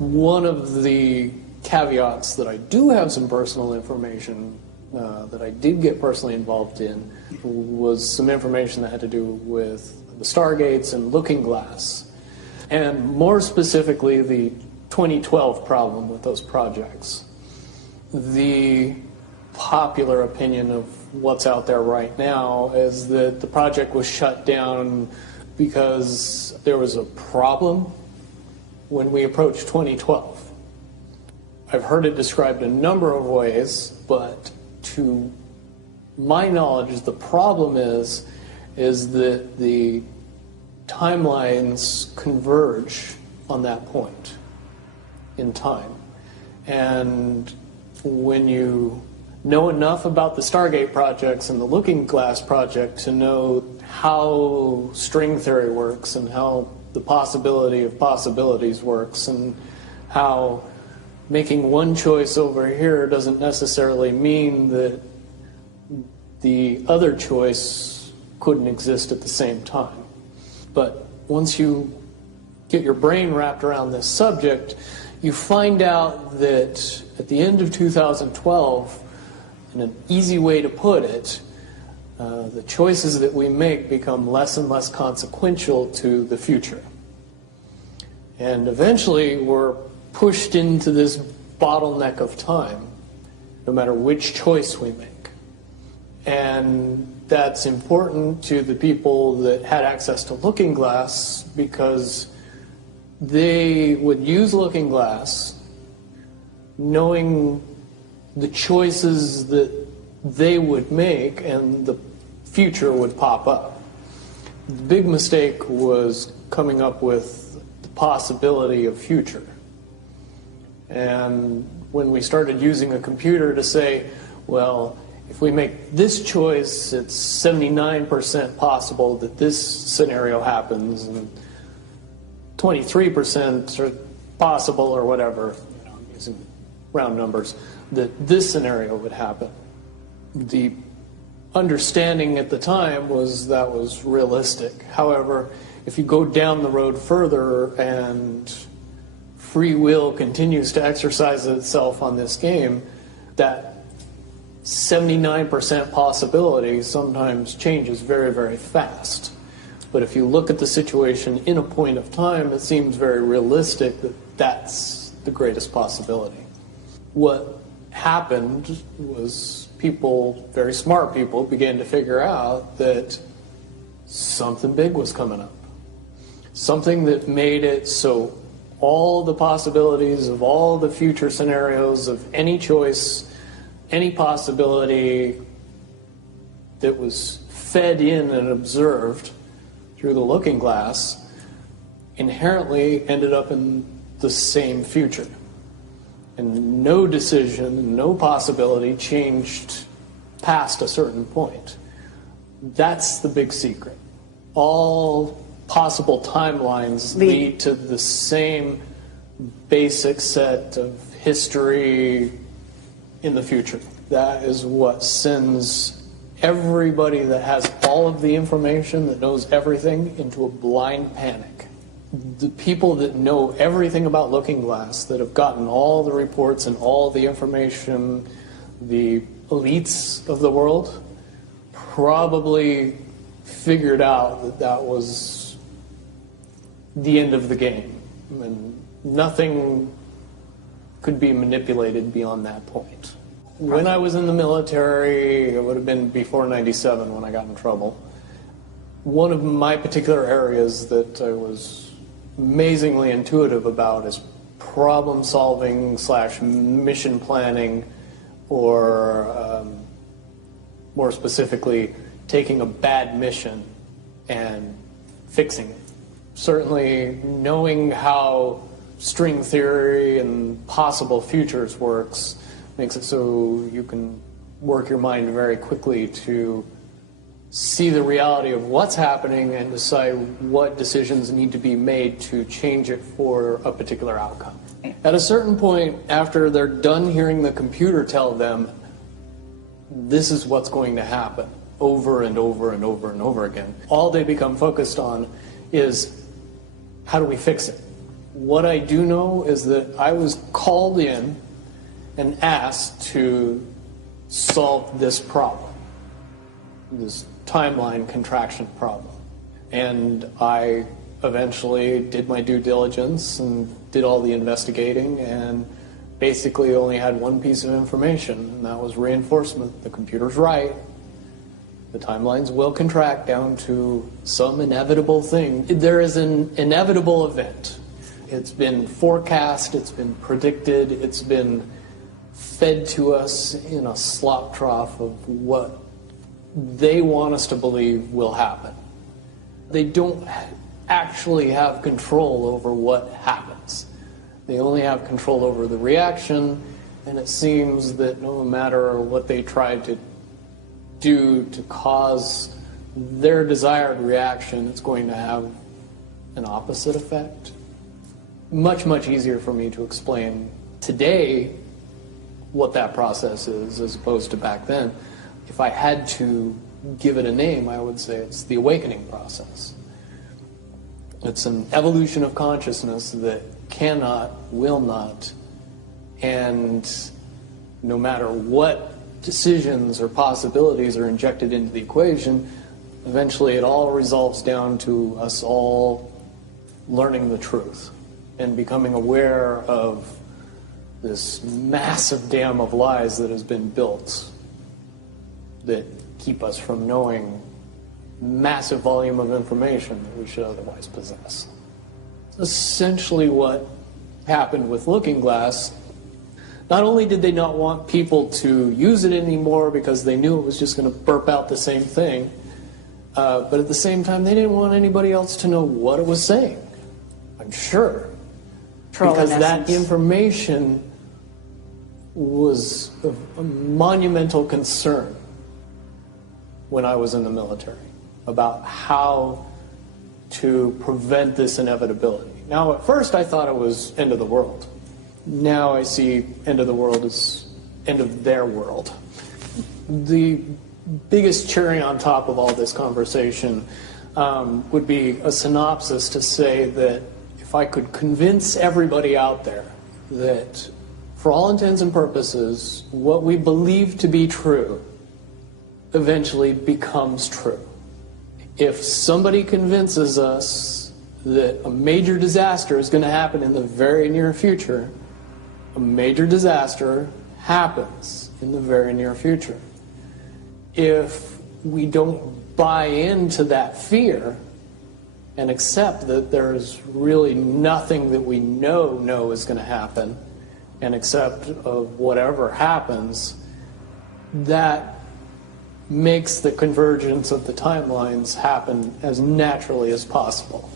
One of the caveats that I do have some personal information that I did get personally involved in was some information that had to do with the Stargates and Looking Glass, and more specifically the 2012 problem with those projects. The popular opinion of what's out there right now is that the project was shut down because there was a problem when we approached 2012. I've heard it described a number of ways, but to my knowledge, the problem is that the timelines converge on that point in time. And when you know enough about the Stargate projects and the Looking Glass project to know how string theory works and how the possibility of possibilities works and how making one choice over here doesn't necessarily mean that the other choice couldn't exist at the same time. But once you get your brain wrapped around this subject, you find out that at the end of 2012, in an easy way to put it, the choices that we make become less and less consequential to the future. And eventually we're pushed into this bottleneck of time, no matter which choice we make. And that's important to the people that had access to Looking Glass because they would use Looking Glass knowing the choices that they would make and the future would pop up. The big mistake was coming up with the possibility of future. And when we started using a computer to say, well, if we make this choice, it's 79% possible that this scenario happens, and 23% are possible, or whatever, using round numbers, that this scenario would happen. The understanding at the time was that was realistic. However, if you go down the road further and free will continues to exercise itself on this game, that 79% possibility sometimes changes very, very fast. But if you look at the situation in a point of time, it seems very realistic that that's the greatest possibility. What happened was people, very smart people, began to figure out that something big was coming up. Something that made it so all the possibilities of all the future scenarios of any choice, any possibility that was fed in and observed through the Looking Glass inherently ended up in the same future. And no decision, no possibility changed past a certain point. That's the big secret. All possible timelines lead to the same basic set of history in the future. That is what sends everybody that has all of the information, that knows everything, into a blind panic. The people that know everything about Looking Glass, that have gotten all the reports and all the information, the elites of the world, probably figured out that that was the end of the game, and nothing could be manipulated beyond that point. When I was in the military, it would have been before '97 when I got in trouble. One of my particular areas that I was amazingly intuitive about is problem solving / mission planning, or more specifically, taking a bad mission and fixing it. Certainly knowing how string theory and possible futures works makes it so you can work your mind very quickly to see the reality of what's happening and decide what decisions need to be made to change it for a particular outcome. At a certain point, after they're done hearing the computer tell them this is what's going to happen over and over and over and over again, all they become focused on is how do we fix it? What I do know is that I was called in and asked to solve this problem, this timeline contraction problem. And I eventually did my due diligence and did all the investigating and basically only had one piece of information, and that was reinforcement. The computer's right. The timelines will contract down to some inevitable thing. There is an inevitable event. It's been forecast, it's been predicted, it's been fed to us in a slop trough of what they want us to believe will happen. They don't actually have control over what happens. They only have control over the reaction, and it seems that no matter what they try to do to cause their desired reaction, it's going to have an opposite effect. Much, much easier for me to explain today what that process is as opposed to back then. If I had to give it a name, I would say it's the awakening process. It's an evolution of consciousness that cannot, will not, and no matter what decisions or possibilities are injected into the equation, eventually it all resolves down to us all learning the truth and becoming aware of this massive dam of lies that has been built that keep us from knowing massive volume of information that we should otherwise possess. Essentially what happened with Looking Glass, not only did they not want people to use it anymore because they knew it was just going to burp out the same thing, but at the same time they didn't want anybody else to know what it was saying, I'm sure. Because that information was of a monumental concern when I was in the military about how to prevent this inevitability. Now, at first I thought it was end of the world. Now I see end of the world as end of their world. The biggest cherry on top of all this conversation would be a synopsis to say that if I could convince everybody out there that for all intents and purposes, what we believe to be true eventually becomes true. If somebody convinces us that a major disaster is going to happen in the very near future, a major disaster happens in the very near future. If we don't buy into that fear and accept that there's really nothing that we know is going to happen, and accept of whatever happens, that makes the convergence of the timelines happen as naturally as possible.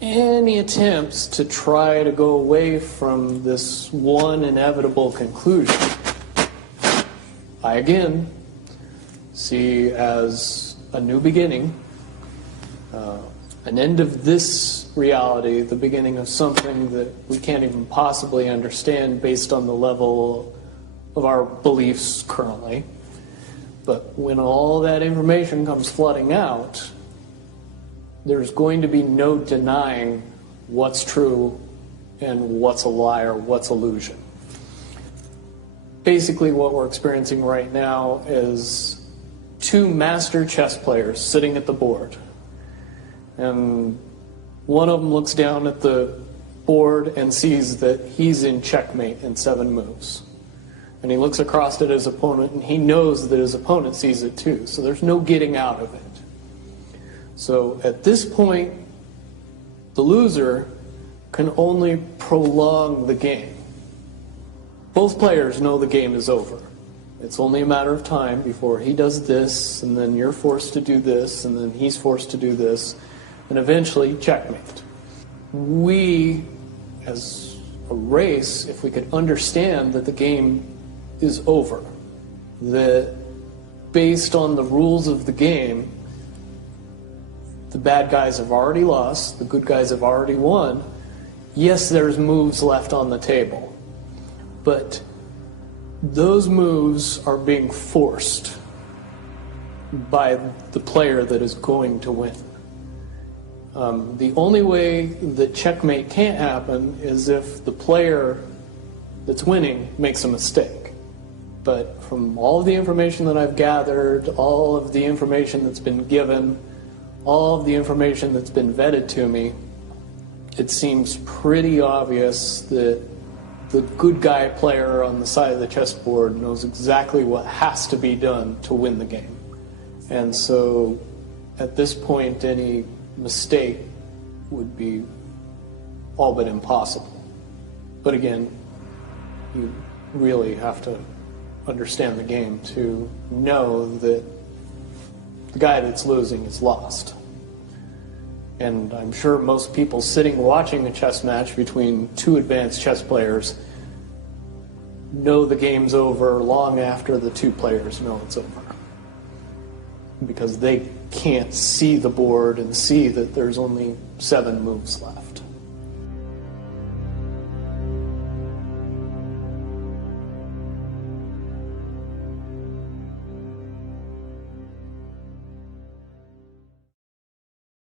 Any attempts to try to go away from this one inevitable conclusion, I again see as a new beginning, an end of this reality, the beginning of something that we can't even possibly understand based on the level of our beliefs currently. But when all that information comes flooding out, there's going to be no denying what's true and what's a lie or what's illusion. Basically what we're experiencing right now is two master chess players sitting at the board. And one of them looks down at the board and sees that he's in checkmate in 7 moves. And he looks across at his opponent and he knows that his opponent sees it too. So there's no getting out of it. So at this point, the loser can only prolong the game. Both players know the game is over. It's only a matter of time before he does this, and then you're forced to do this, and then he's forced to do this, and eventually checkmate. We, as a race, if we could understand that the game is over, that based on the rules of the game, the bad guys have already lost, the good guys have already won. Yes, there's moves left on the table, but those moves are being forced by the player that is going to win. The only way that checkmate can't happen is if the player that's winning makes a mistake. But from all of the information that I've gathered, all of the information that's been given, all of the information that's been vetted to me, it seems pretty obvious that the good guy player on the side of the chessboard knows exactly what has to be done to win the game. And so at this point, any mistake would be all but impossible. But again, you really have to understand the game to know that the guy that's losing is lost. And I'm sure most people sitting watching a chess match between two advanced chess players know the game's over long after the two players know it's over. Because they can't see the board and see that there's only 7 moves left.